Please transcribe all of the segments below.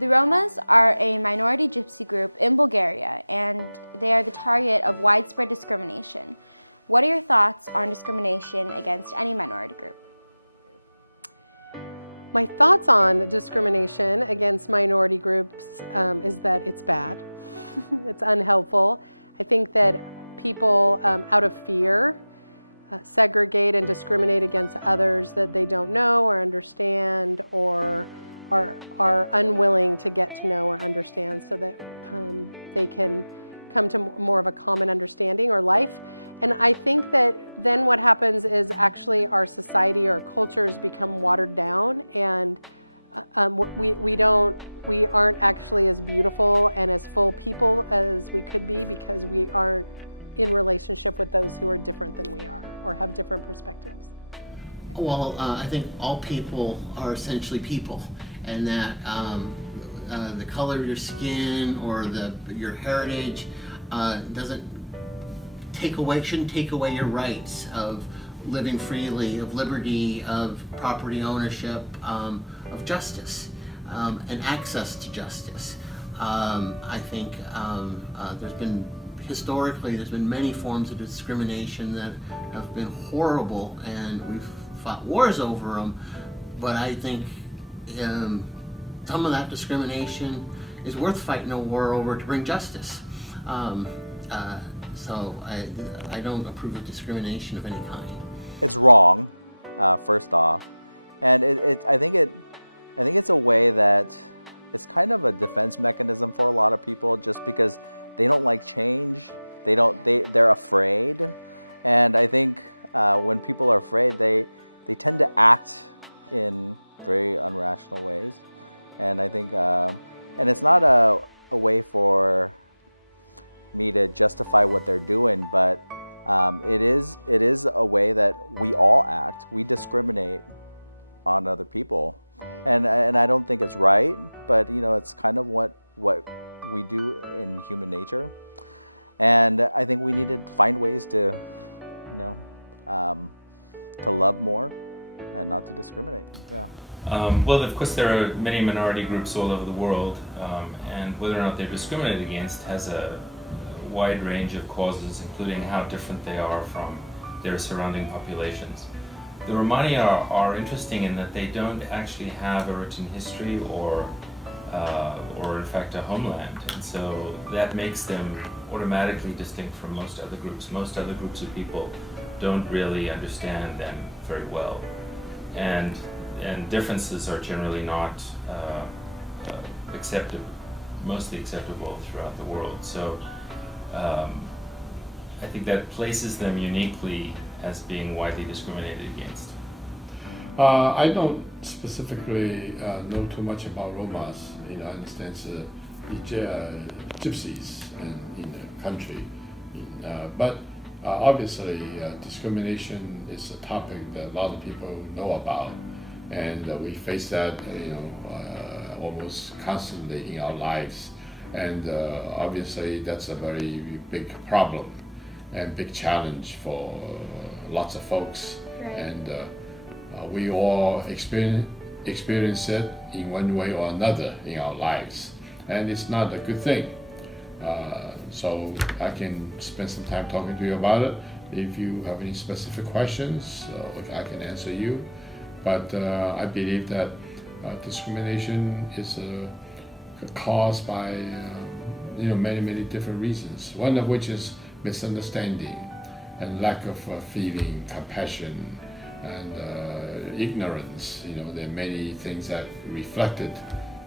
The Romas are a minority gypsy group in Bulgaria, and they are the target of widespread discrimination. What are your thoughts on discrimination against any minority group? My thoughts on discrimination against minority groups is that it's bad. It's unhelpful. I think that people, out of fear, segregate and discriminate against others that they don't know or understand, or are unwilling to get to know or understand, so that they can come to more of a common understanding or life. And I think that then what happens is actually our society or cultures become watered down, and we aren't actually as beautiful and as full people as we could be, because we aren't in relationship with those who are different than we are or have different perspectives. Well, I think all people are essentially people, and that the color of your skin or your heritage shouldn't take away your rights of living freely, of liberty, of property ownership, of justice, and access to justice. I think historically there's been many forms of discrimination that have been horrible, and we've fought wars over them, but I think some of that discrimination is worth fighting a war over to bring justice. So I don't approve of discrimination of any kind. It's wrong, first off, and I think it's a way that it's kind of a defense mechanism for a lot of people, just because they don't like change. They're afraid, and I think when people are afraid, they tend to act in very irrational ways, and I think and it's not a way for me to justify what they're doing, but it is a way that we all act. We discriminate on other people, and I don't think it's right, but it's kind of what we do in human nature, and I think we need to find ways to to love more and not to discriminate. Yeah. Well, of course, there are many minority groups all over the world, and whether or not they're discriminated against has a wide range of causes, including how different they are from their surrounding populations. The Romani are interesting in that they don't actually have a written history or in fact a homeland, and so that makes them automatically distinct from most other groups. Most other groups of people don't really understand them very well, and differences are generally not mostly acceptable throughout the world. So I think that places them uniquely as being widely discriminated against. I don't specifically know too much about Romas. I understand gypsies in the country, but obviously discrimination is a topic that a lot of people know about, and we face that almost constantly in our lives, and obviously that's a very big problem and big challenge for lots of folks. Right. And we all experience it in one way or another in our lives, and it's not a good thing. So I can spend some time talking to you about it. If you have any specific questions, I can answer you. But I believe that discrimination is caused by many different reasons. One of which is misunderstanding and lack of feeling, compassion, and ignorance. There are many things that reflected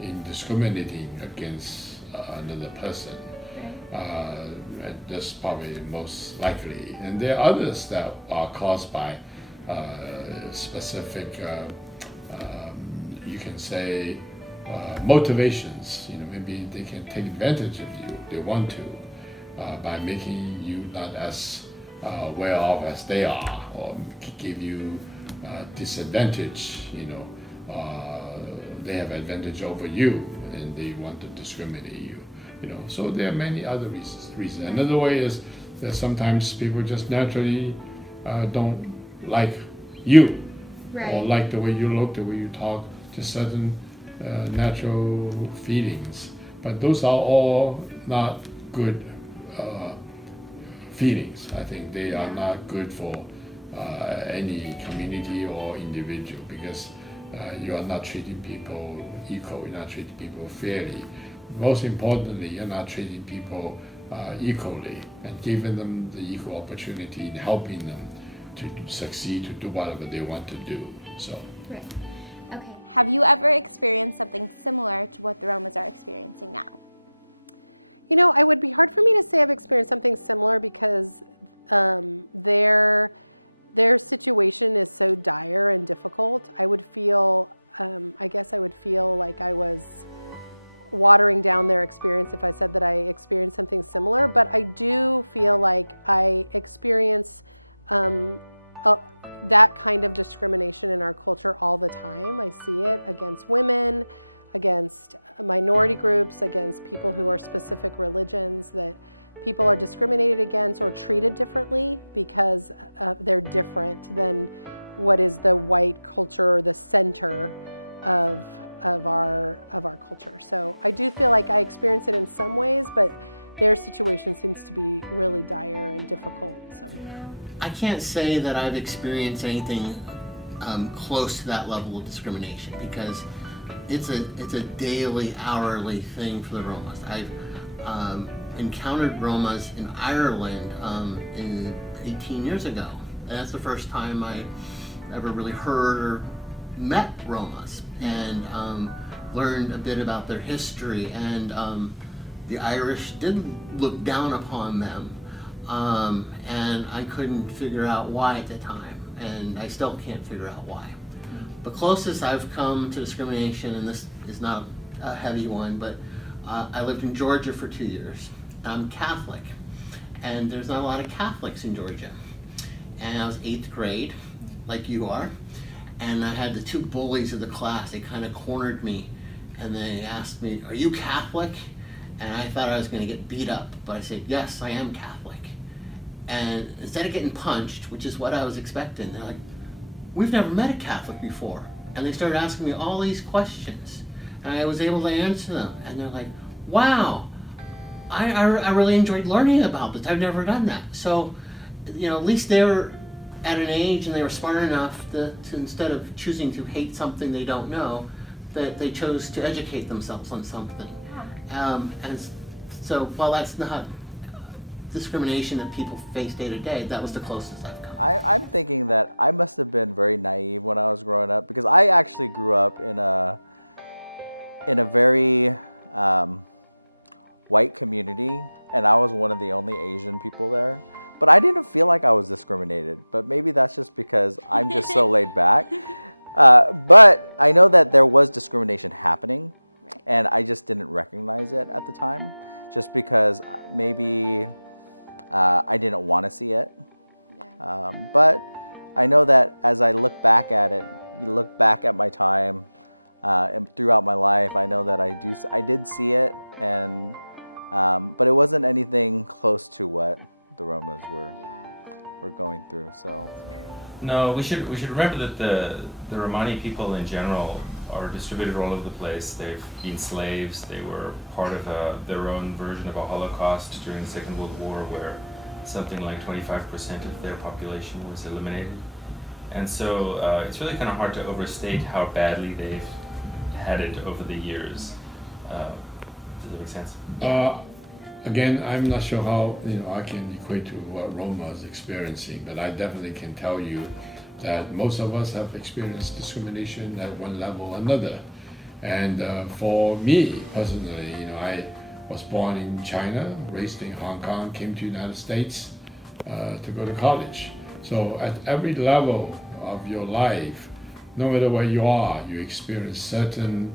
in discriminating against another person. That's probably most likely. And there are others that are caused by specific, you can say, motivations. Maybe they can take advantage of you. They want to, by making you not as well off as they are, or give you disadvantage. They have advantage over you, and they want to discriminate you. So there are many other reasons. Another way is that sometimes people just naturally don't like you, Right. or like the way you look, the way you talk, just certain natural feelings. But those are all not good feelings. I think they are not good for any community or individual, because you are not treating people equal, you're not treating people fairly. Most importantly, you're not treating people equally and giving them the equal opportunity and helping them to succeed, to do whatever they want to do. So. Right. Okay. Have you ever experienced something similar to what the Romas are experiencing now? You know, it would be hard for me to say I've experienced something similar because their situation is so dire and difficult. I would feel, I guess I would feel like I was watering down their experience if I said that I experienced something similar, but I do feel like I experience that kind of discrimination in our culture all the time. I see it against women, against minority groups, against people who are specific religions, that people are discriminated against or treated differently because they're different than what is the white culture or the center of our culture. So I do feel like I experience it in some ways, but their situation seems to be really dire and difficult. So I can't say that I've experienced anything close to that level of discrimination, because it's a daily, hourly thing for the Romas. I've encountered Romas in Ireland in 18 years ago. And that's the first time I ever really heard or met Romas, and learned a bit about their history. And the Irish did look down upon them, and I couldn't figure out why at the time, and I still can't figure out why. The closest I've come to discrimination, and this is not a heavy one, but I lived in Georgia for 2 years. I'm Catholic, and there's not a lot of Catholics in Georgia. And I was 8th grade, like you are, and I had the two bullies of the class. They kind of cornered me, and they asked me, "Are you Catholic?" And I thought I was going to get beat up, but I said, "Yes, I am Catholic." And instead of getting punched, which is what I was expecting, they're like, "We've never met a Catholic before." And they started asking me all these questions, and I was able to answer them. And they're like, "Wow, I really enjoyed learning about this. I've never done that." So, you know, at least they were at an age and they were smart enough to instead of choosing to hate something they don't know, that they chose to educate themselves on something. And so while that's not discrimination that people face day to day, that was the closest I've come. I'm thinking that I must have been very naive when I was growing up, because I actually grew up in a very white community, and I was one of the only Asian people there. But I didn't feel like I was discriminated. But maybe that's just because I'm just so laid back. But I know that there was discrimination happening, and I just didn't recognize it at the time, just because maybe I didn't want to see it. But I know that as I look back at it, you look back at my time and throughout my life, I know that I did see it, and but it wasn't anything close to what the Romas were going through. So no, we should remember that the Romani people in general are distributed all over the place. They've been slaves. They were part of their own version of a Holocaust during the Second World War, where something like 25% of their population was eliminated. And so it's really kind of hard to overstate how badly they've had it over the years. Does that make sense? Again, I'm not sure how I can equate to what Roma is experiencing, but I definitely can tell you that most of us have experienced discrimination at one level or another. And for me personally, I was born in China, raised in Hong Kong, came to the United States to go to college. So at every level of your life, no matter where you are, you experience certain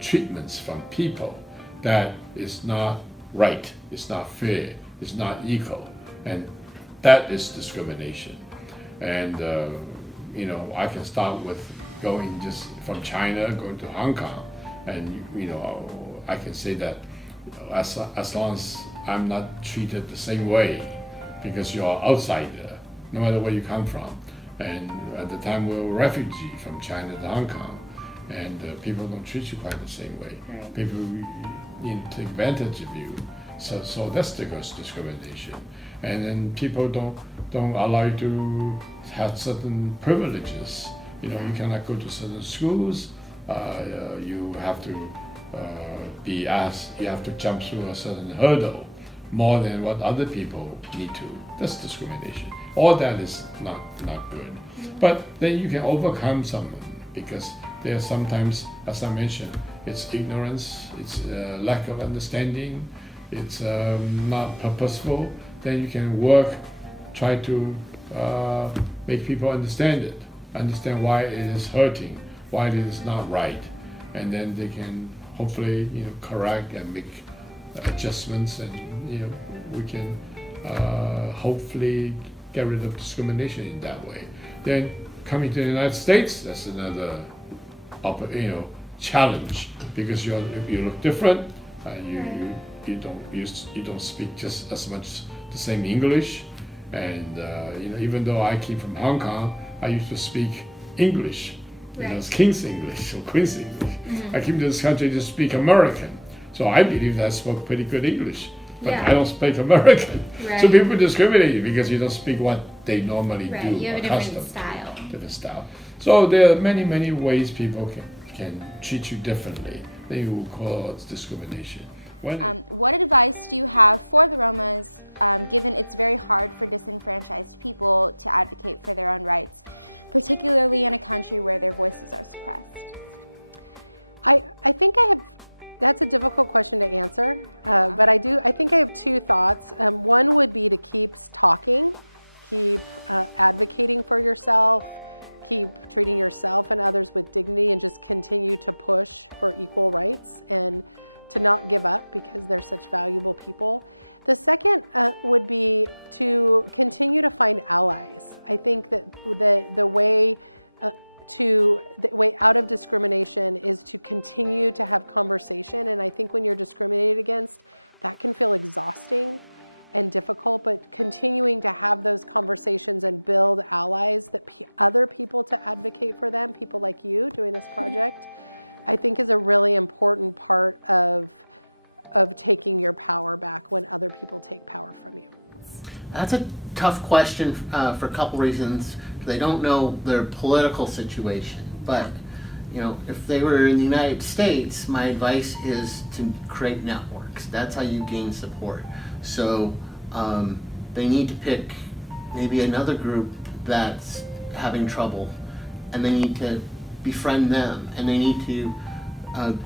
treatments from people that is not right, it's not fair, it's not equal, and that is discrimination. And I can start with going just from China, going to Hong Kong, and I can say that as long as I'm not treated the same way, because you're an outsider, no matter where you come from. And at the time we were refugees from China to Hong Kong, and people don't treat you quite the same way. Right. People take advantage of you. So that's the discrimination. And then people don't allow you to have certain privileges. You know, you cannot go to certain schools. You have to be asked. You have to jump through a certain hurdle more than what other people need to. That's discrimination. All that is not good. But then you can overcome some of them, because there are sometimes, as I mentioned, it's ignorance, it's lack of understanding, it's not purposeful. Then you can try to make people understand why it is hurting, why it is not right, and then they can hopefully correct and make adjustments, and we can hopefully get rid of discrimination in that way. Then coming to the United States, that's another challenge, because you look different. You don't speak just as much the same English, and even though I came from Hong Kong, I used to speak English. It's King's English or Queen's English. I came to this country to speak American, so I believe that I spoke pretty good English, but I don't speak American. So people discriminate you because you don't speak what they normally do. You have a different style. Different style. So there are many ways people can treat you differently. Then you will call it discrimination. What advice do you have for the Romas, given it's very hard for disenfranchised people to advocate for their own rights, particularly in a country where their voices are suppressed? I think that's a difficult question to answer, but I think I have two thoughts. One would be to keep talking, keep advocating for yourself, keep treating yourself and others with dignity, and just continue to push for equal rights and to not give up, because they're such valuable people. The second would be to continue to find allies. I think that the way out of discrimination is to continue to have conversation. And I think when you're discriminated against, that can feel exhausting and difficult, but continuing to have those conversations and build allies, that other people to advocate for them, people like you doing this project, I think is a really important part of taking your power back when other people take power from you. That's a tough question for a couple reasons. They don't know their political situation, but if they were in the United States, my advice is to create networks. That's how you gain support. So they need to pick maybe another group that's having trouble, and they need to befriend them, and they need to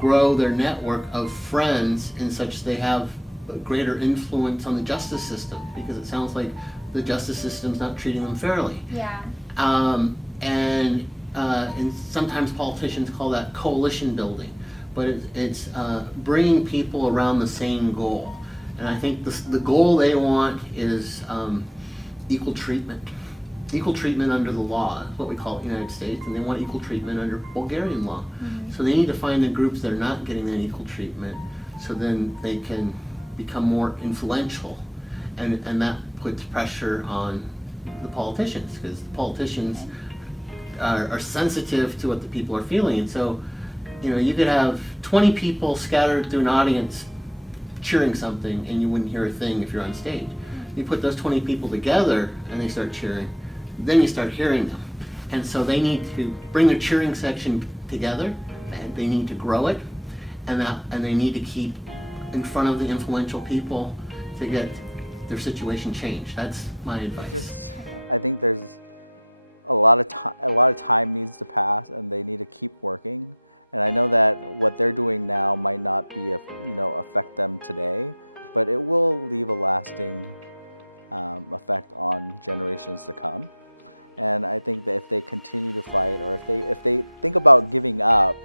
grow their network of friends in such they have a greater influence on the justice system, because it sounds like the justice system's not treating them fairly. Yeah. And sometimes politicians call that coalition building, but it's bringing people around the same goal. And I think the goal they want is equal treatment. Equal treatment under the law is what we call it in the United States, and they want equal treatment under Bulgarian law. So they need to find the groups that are not getting that equal treatment, so then they can become more influential, and that puts pressure on the politicians, because the politicians are sensitive to what the people are feeling. And so you could have 20 people scattered through an audience cheering something, and you wouldn't hear a thing if you're on stage. You put those 20 people together and they start cheering, then you start hearing them. And so they need to bring their cheering section together, and they need to grow it, and they need to keep in front of the influential people to get their situation changed. That's my advice. I think there's a lot of time needs to pass, and they need to keep working. And I know that what they're doing now might not be affect them today, but it will leave a lasting effect on generations to come. And I think that if they continue to fight, or if they think about giving up,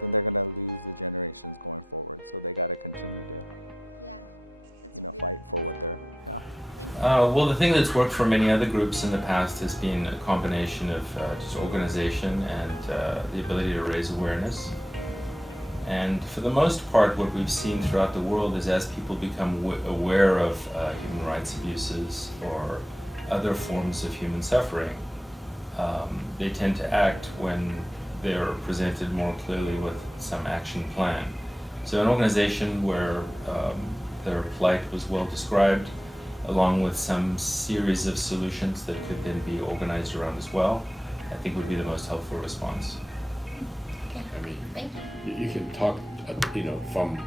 then they're going to lose the generations going forward. So they got to continue to fight for what they're. Well, the thing that's worked for many other groups in the past has been a combination of just organization and the ability to raise awareness. And for the most part, what we've seen throughout the world is as people become aware of human rights abuses or other forms of human suffering, they tend to act when they're presented more clearly with some action plan. So an organization where their plight was well described, along with some series of solutions that could then be organized around as well, I think would be the most helpful response. I mean, Thank you can talk, from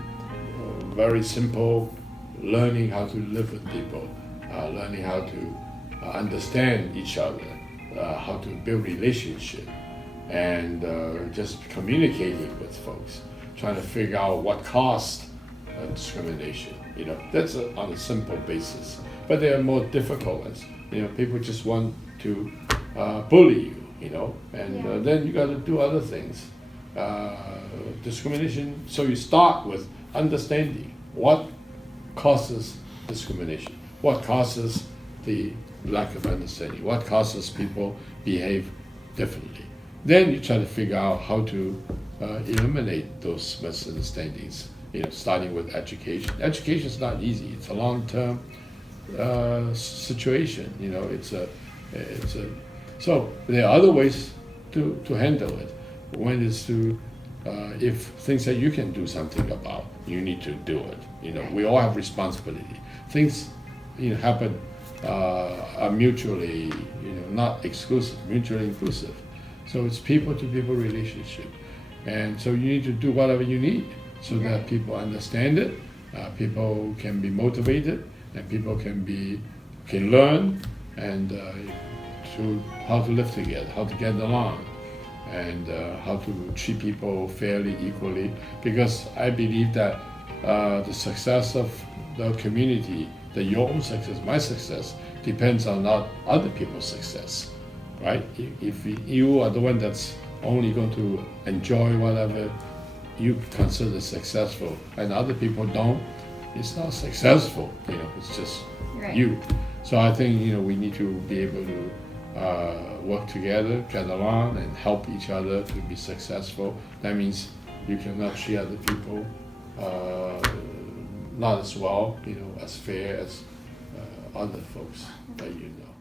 very simple, learning how to live with people, learning how to understand each other, how to build relationship, and just communicating with folks, trying to figure out what caused discrimination. That's on a simple basis. But there are more difficult ones. People just want to bully you, and then you got to do other things. Discrimination. So you start with understanding what causes discrimination, what causes the lack of understanding, what causes people behave differently. Then you try to figure out how to eliminate those misunderstandings. Starting with education. Education is not easy. It's a long-term situation. So there are other ways to handle it. One is to, if things that you can do something about, you need to do it. We all have responsibility. Things, happen are mutually, not exclusive, mutually inclusive. So it's people-to-people relationship, and so you need to do whatever you need so that people understand it, people can be motivated, and people can learn and how to live together, how to get along, and how to treat people fairly, equally. Because I believe that the success of the community, that your own success, my success, depends on not other people's success, right? If you are the one that's only going to enjoy whatever you consider successful, and other people don't, it's not successful. It's just you. So I think we need to be able to work together, get along, and help each other to be successful. That means you cannot treat other people not as well, as fair as other folks that you know.